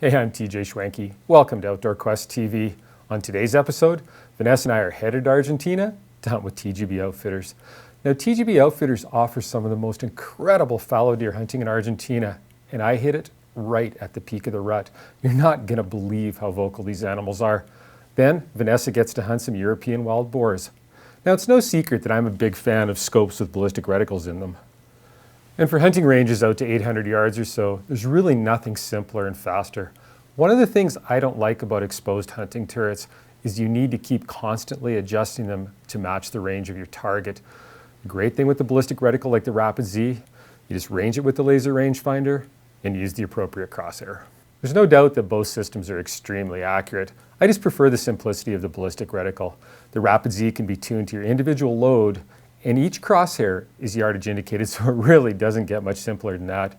Hey, I'm TJ Schwenke. Welcome to Outdoor Quest TV. On today's episode, Vanessa and I are headed to Argentina to hunt with TGB Outfitters. Now, TGB Outfitters offers some of the most incredible fallow deer hunting in Argentina, and I hit it right at the peak of the rut. You're not going to believe how vocal these animals are. Then, Vanessa gets to hunt some European wild boars. Now, it's no secret that I'm a big fan of scopes with ballistic reticles in them. And for hunting ranges out to 800 yards or so, there's really nothing simpler and faster. One of the things I don't like about exposed hunting turrets is you need to keep constantly adjusting them to match the range of your target. The great thing with the ballistic reticle like the Rapid Z, you just range it with the laser rangefinder and use the appropriate crosshair. There's no doubt that both systems are extremely accurate. I just prefer the simplicity of the ballistic reticle. The Rapid Z can be tuned to your individual load, and each crosshair is yardage indicated, so it really doesn't get much simpler than that.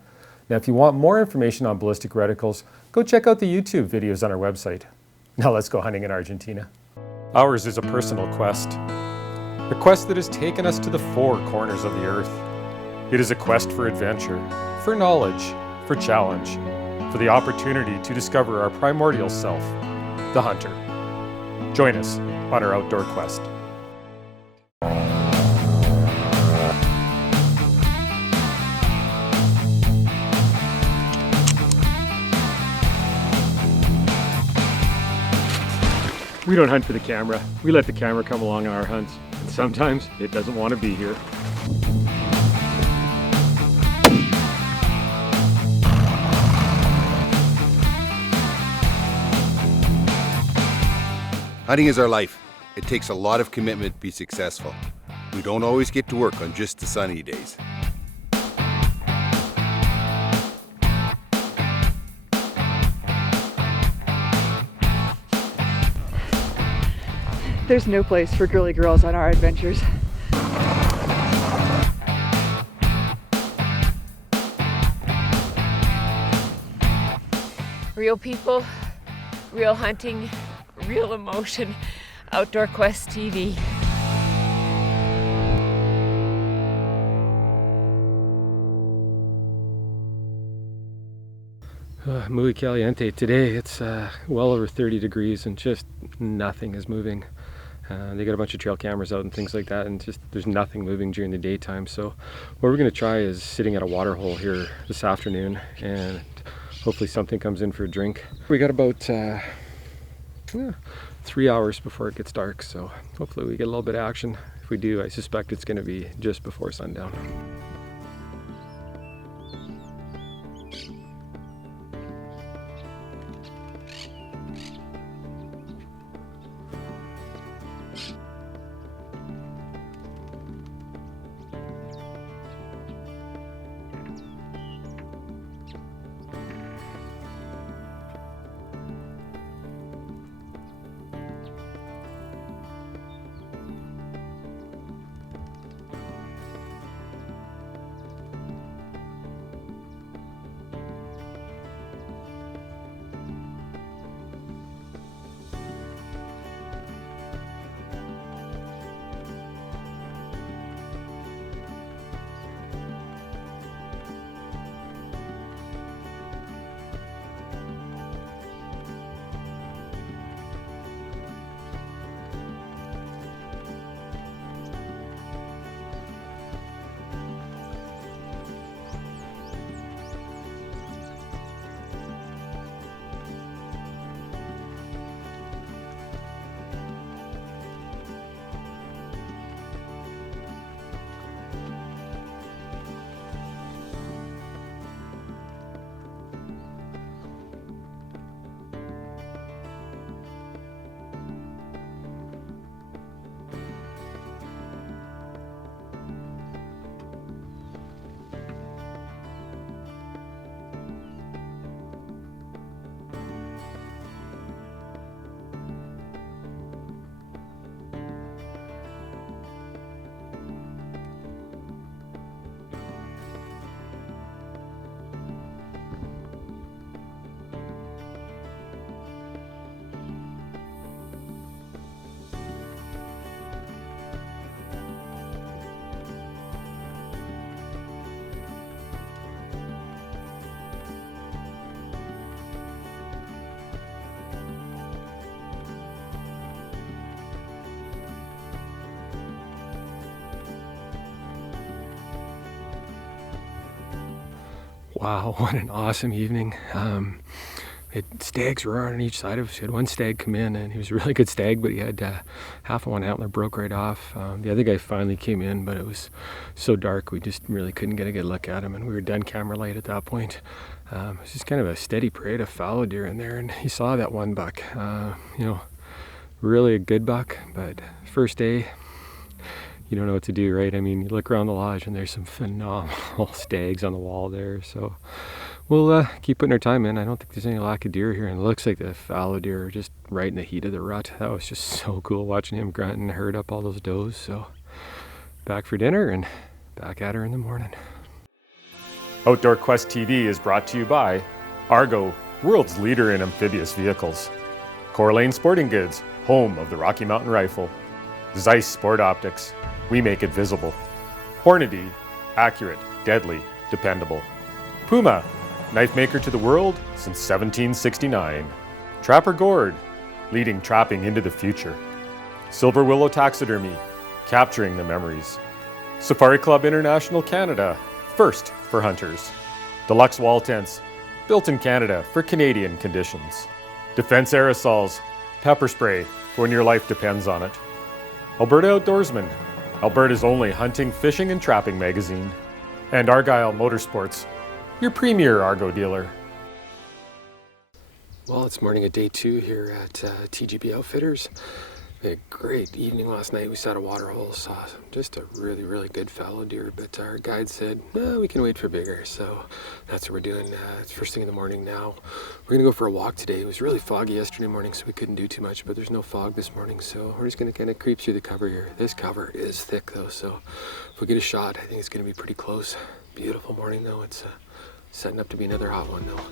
Now, if you want more information on ballistic reticles, go check out the YouTube videos on our website. Now let's go hunting in Argentina. Ours is a personal quest. A quest that has taken us to the four corners of the earth. It is a quest for adventure, for knowledge, for challenge, for the opportunity to discover our primordial self, the hunter. Join us on our outdoor quest. We don't hunt for the camera. We let the camera come along on our hunts. And sometimes it doesn't want to be here. Hunting is our life. It takes a lot of commitment to be successful. We don't always get to work on just the sunny days. There's no place for girly girls on our adventures. Real people, real hunting, real emotion. Outdoor Quest TV. Muy caliente today. It's well over 30 degrees and just nothing is moving. They got a bunch of trail cameras out and things like that, and just there's nothing moving during the daytime. So what we're going to try is sitting at a water hole here this afternoon, and hopefully something comes in for a drink. We got about 3 hours before it gets dark, so hopefully we get a little bit of action. If we do, I suspect it's going to be just before sundown. Wow, what an awesome evening. Stags were on each side of us. We had one stag come in, and he was a really good stag, but he had half of one antler broke right off. The other guy finally came in, but it was so dark we just really couldn't get a good look at him, and we were done camera light at that point. It was just kind of a steady parade of fallow deer in there, and he saw that one buck. Really a good buck, but first day, you don't know what to do, right? I mean, you look around the lodge and there's some phenomenal stags on the wall there. So we'll keep putting our time in. I don't think there's any lack of deer here. And it looks like the fallow deer are just right in the heat of the rut. That was just so cool watching him grunt and herd up all those does. So back for dinner and back at her in the morning. Outdoor Quest TV is brought to you by Argo, world's leader in amphibious vehicles. Coeur Lane Sporting Goods, home of the Rocky Mountain Rifle. Zeiss Sport Optics, we make it visible. Hornady, accurate, deadly, dependable. Puma, knife maker to the world since 1769. Trapper Gourd, leading trapping into the future. Silver Willow Taxidermy, capturing the memories. Safari Club International Canada, first for hunters. Deluxe Wall Tents, built in Canada for Canadian conditions. Defense Aerosols, pepper spray for when your life depends on it. Alberta Outdoorsman, Alberta's only hunting, fishing, and trapping magazine. And Argyle Motorsports, your premier Argo dealer. Well, it's morning of day 2 here at TGB Outfitters. We had a great evening last night. We saw a waterhole, saw just a really, really good fallow deer, but our guide said, no, we can wait for bigger. So that's what we're doing. It's first thing in the morning now. We're gonna go for a walk today. It was really foggy yesterday morning, so we couldn't do too much, but there's no fog this morning, so we're just gonna kind of creep through the cover here. This cover is thick though, so if we get a shot, I think it's gonna be pretty close. Beautiful morning though. It's setting up to be another hot one though.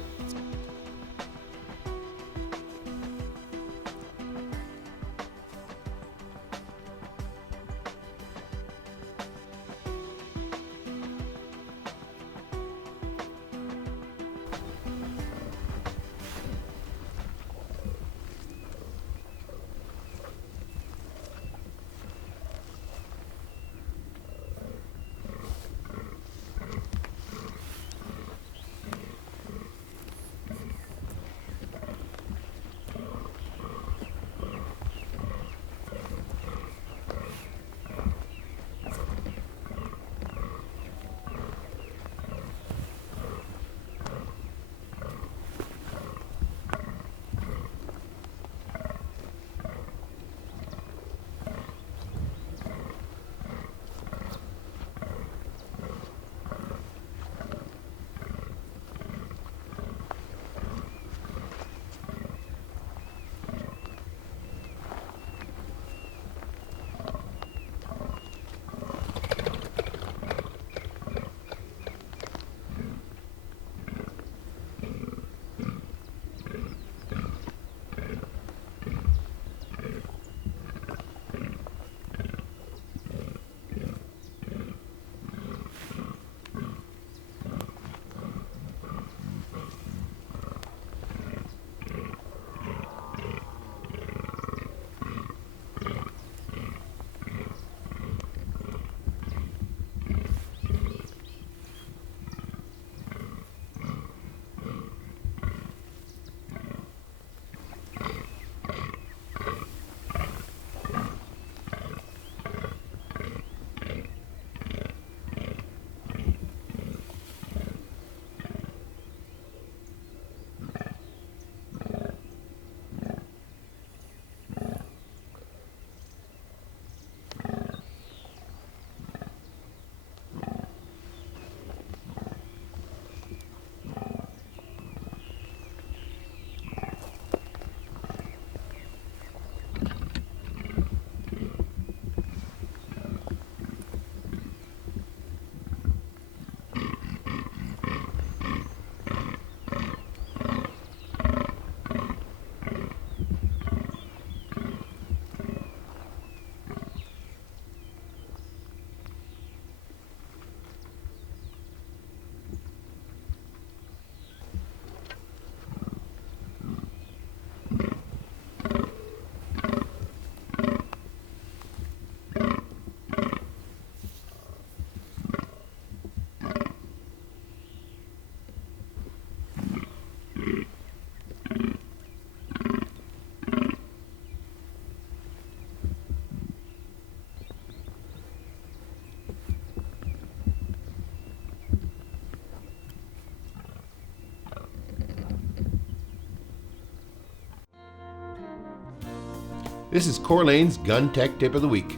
This is Corlane's Gun Tech Tip of the Week.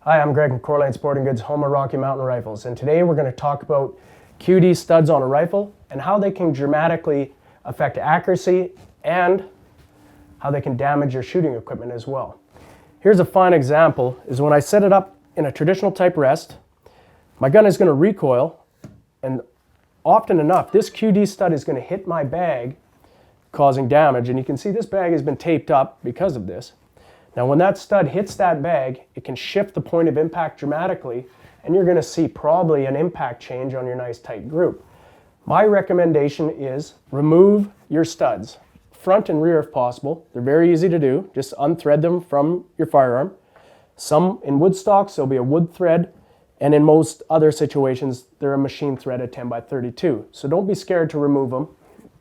Hi, I'm Greg from Corlane Sporting Goods, home of Rocky Mountain Rifles, and today we're going to talk about QD studs on a rifle and how they can dramatically affect accuracy and how they can damage your shooting equipment as well. Here's a fine example, is when I set it up in a traditional type rest, my gun is going to recoil, and often enough this QD stud is going to hit my bag, causing damage, and you can see this bag has been taped up because of this. Now when that stud hits that bag, it can shift the point of impact dramatically, and you're going to see probably an impact change on your nice tight group. My recommendation is remove your studs, front and rear if possible. They're very easy to do. Just unthread them from your firearm. Some in wood stocks, there'll be a wood thread, and in most other situations, they're a machine threaded 10x32. So don't be scared to remove them.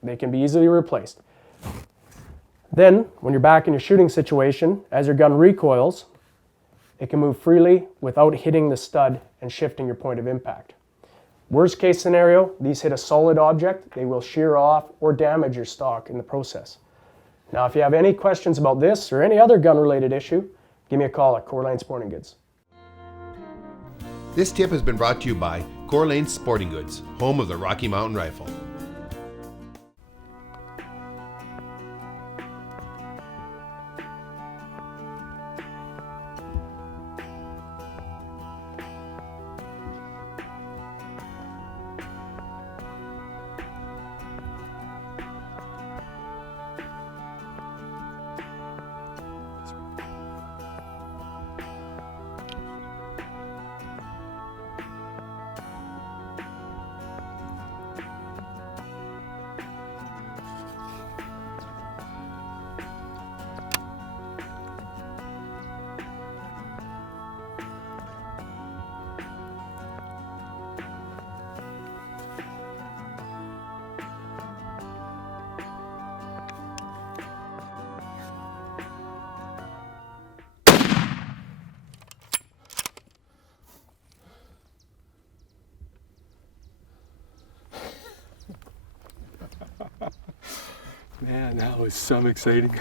They can be easily replaced. Then, when you're back in your shooting situation, as your gun recoils, it can move freely without hitting the stud and shifting your point of impact. Worst case scenario, these hit a solid object, they will shear off or damage your stock in the process. Now, if you have any questions about this or any other gun-related issue, give me a call at Corlane Sporting Goods. This tip has been brought to you by Corlane Sporting Goods, home of the Rocky Mountain Rifle. Man, that was some exciting.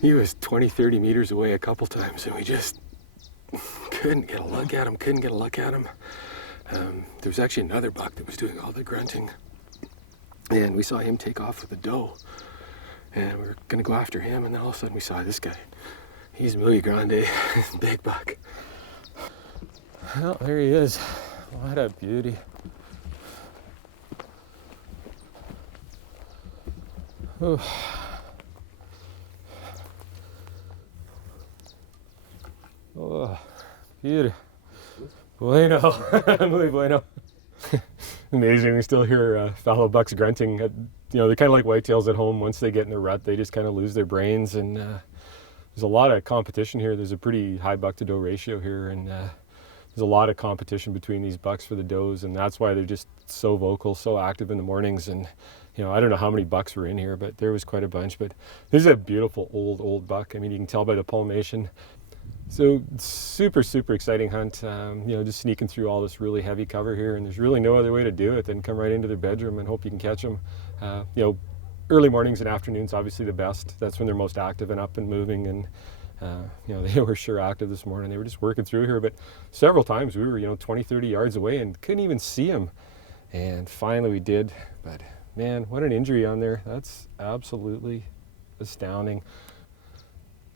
He was 20, 30 meters away a couple times, and we just couldn't get a look at him, there was actually another buck that was doing all the grunting, and we saw him take off with a doe, and we were gonna go after him, and then all of a sudden we saw this guy. He's muy grande, big buck. Well, there he is. What a beauty. Oh. Oh, beauty. Bueno. Muy bueno. Amazing. We still hear fallow bucks grunting. You know, they're kind of like whitetails at home. Once they get in the rut, they just kind of lose their brains. And there's a lot of competition here. There's a pretty high buck to doe ratio here. And there's a lot of competition between these bucks for the does. And that's why they're just so vocal, so active in the mornings. And you know, I don't know how many bucks were in here, but there was quite a bunch. But this is a beautiful old buck. I mean, you can tell by the palmation. So super exciting hunt. You know, just sneaking through all this really heavy cover here, and there's really no other way to do it than come right into their bedroom and hope you can catch them. You know, early mornings and afternoons, obviously the best. That's when they're most active and up and moving. And you know, they were sure active this morning. They were just working through here, but several times we were, you know, 20, 30 yards away and couldn't even see them. And finally we did, but man, what an injury on there. That's absolutely astounding.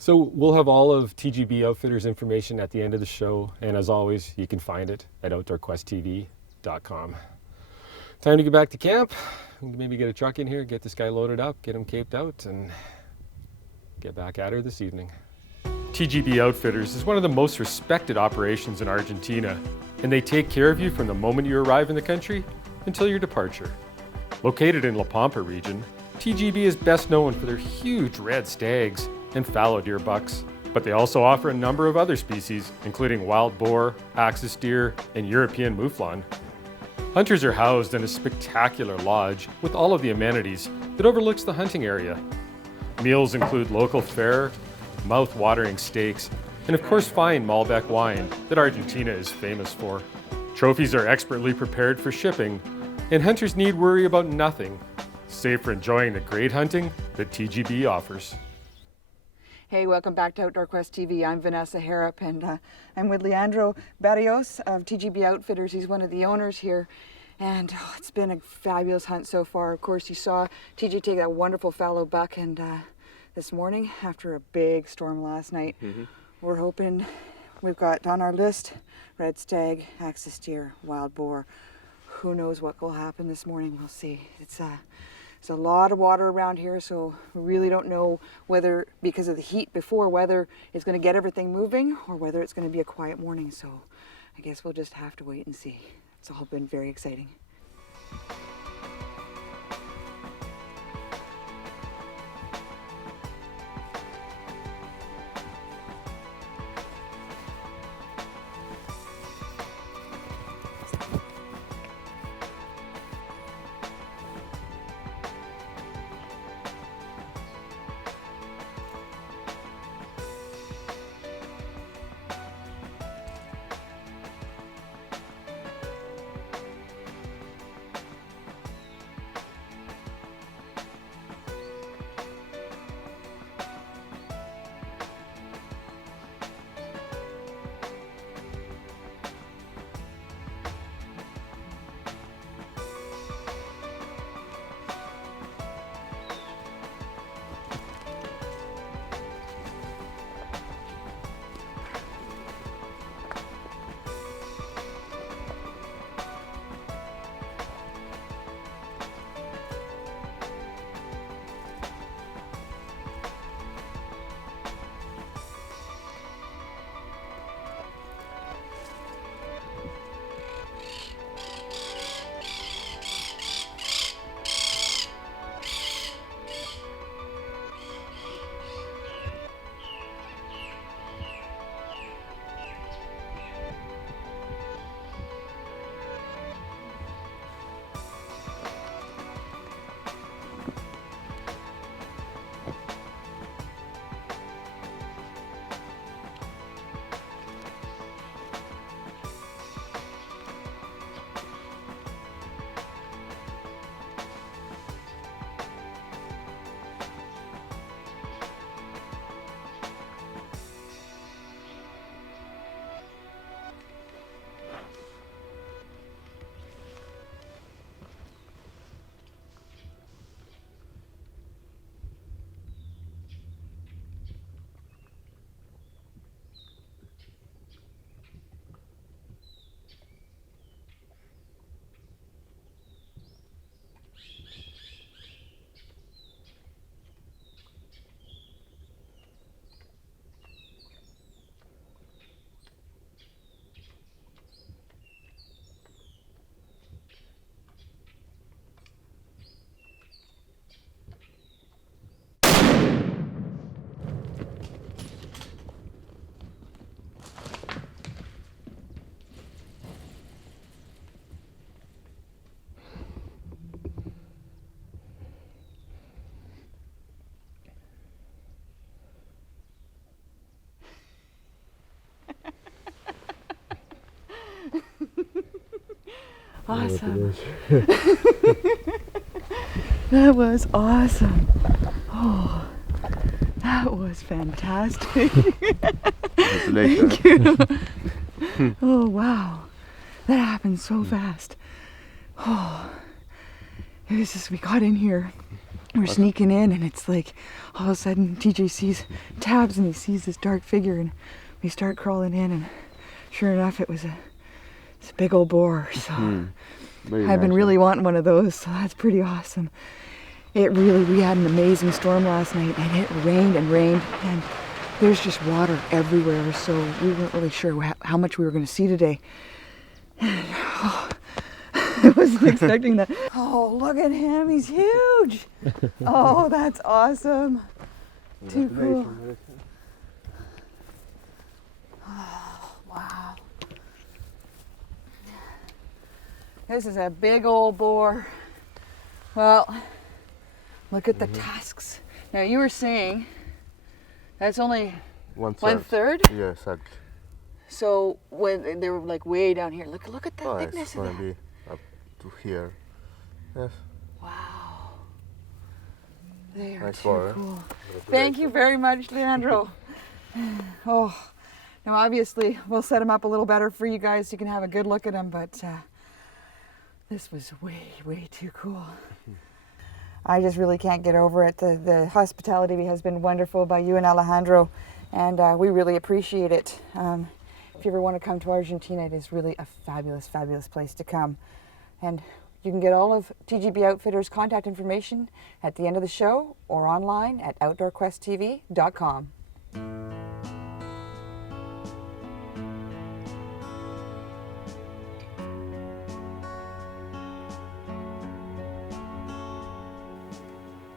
So we'll have all of TGB Outfitters information at the end of the show. And as always, you can find it at outdoorquesttv.com. Time to get back to camp. Maybe get a truck in here, get this guy loaded up, get him caped out, and get back at her this evening. TGB Outfitters is one of the most respected operations in Argentina, and they take care of you from the moment you arrive in the country until your departure. Located in La Pampa region, TGB is best known for their huge red stags and fallow deer bucks, but they also offer a number of other species, including wild boar, axis deer, and European mouflon. Hunters are housed in a spectacular lodge with all of the amenities that overlooks the hunting area. Meals include local fare, mouth-watering steaks, and of course fine Malbec wine that Argentina is famous for. Trophies are expertly prepared for shipping, and hunters need worry about nothing safe for enjoying the great hunting that TGB offers. Hey, welcome back to Outdoor Quest TV. I'm Vanessa Harrop, and I'm with Leandro Barrios of TGB Outfitters. He's one of the owners here, and it's been a fabulous hunt so far. Of course, you saw TG take that wonderful fallow buck, and this morning, after a big storm last night, we're hoping we've got on our list red stag, axis deer, wild boar. Who knows what will happen this morning? We'll see. There's a lot of water around here, so we really don't know whether, because of the heat before, whether it's going to get everything moving or whether it's going to be a quiet morning. So I guess we'll just have to wait and see. It's all been very exciting. Awesome. That was awesome. Oh, that was fantastic. Thank you. Oh, wow. That happened so fast. Oh, it was just, we got in here. We're sneaking in, and it's like all of a sudden TJ sees Tabs and he sees this dark figure, and we start crawling in, and sure enough it's a big old boar. So I've been really wanting one of those, so that's pretty awesome. We had an amazing storm last night, and it rained and rained, and there's just water everywhere, so we weren't really sure how much we were going to see today. I wasn't expecting that. Oh, look at him, he's huge. Oh, that's awesome. Too cool. Oh, wow. This is a big old boar. Well, look at the tusks. Now you were saying that's only one third? Yeah, exactly. So when they were like way down here, look at the thickness it's of going that. to be up to here. Yes. Wow. They are Nice too bar, huh? cool. Thank you very much, Leandro. Oh, now obviously we'll set them up a little better for you guys so you can have a good look at them, but this was way too cool. I just really can't get over it. The hospitality has been wonderful by you and Alejandro, and we really appreciate it. If you ever want to come to Argentina, it is really a fabulous place to come. And you can get all of TGB Outfitters' contact information at the end of the show or online at outdoorquesttv.com.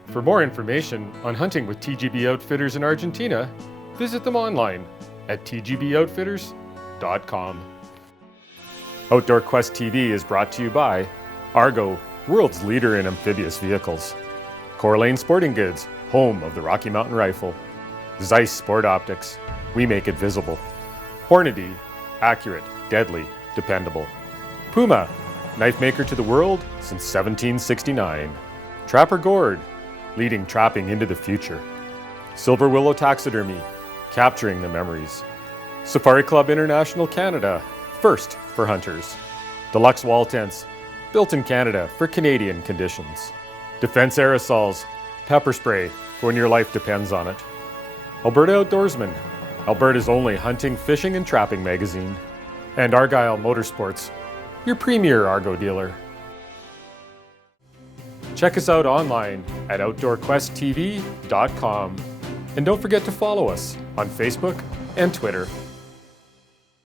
For more information on hunting with TGB Outfitters in Argentina, visit them online at tgboutfitters.com. Outdoor Quest TV is brought to you by Argo, world's leader in amphibious vehicles; Coeur d'Alene Sporting Goods, home of the Rocky Mountain Rifle; Zeiss Sport Optics, we make it visible; Hornady, accurate, deadly, dependable; Puma, knife maker to the world since 1769; Trapper Gourd, leading trapping into the future; Silver Willow Taxidermy, capturing the memories; Safari Club International Canada, first for hunters; Deluxe Wall Tents, built in Canada for Canadian conditions; Defense Aerosols, pepper spray for when your life depends on it; Alberta Outdoorsman, Alberta's only hunting, fishing, and trapping magazine; and Argyle Motorsports, your premier Argo dealer. Check us out online at outdoorquesttv.com. And don't forget to follow us on Facebook and Twitter.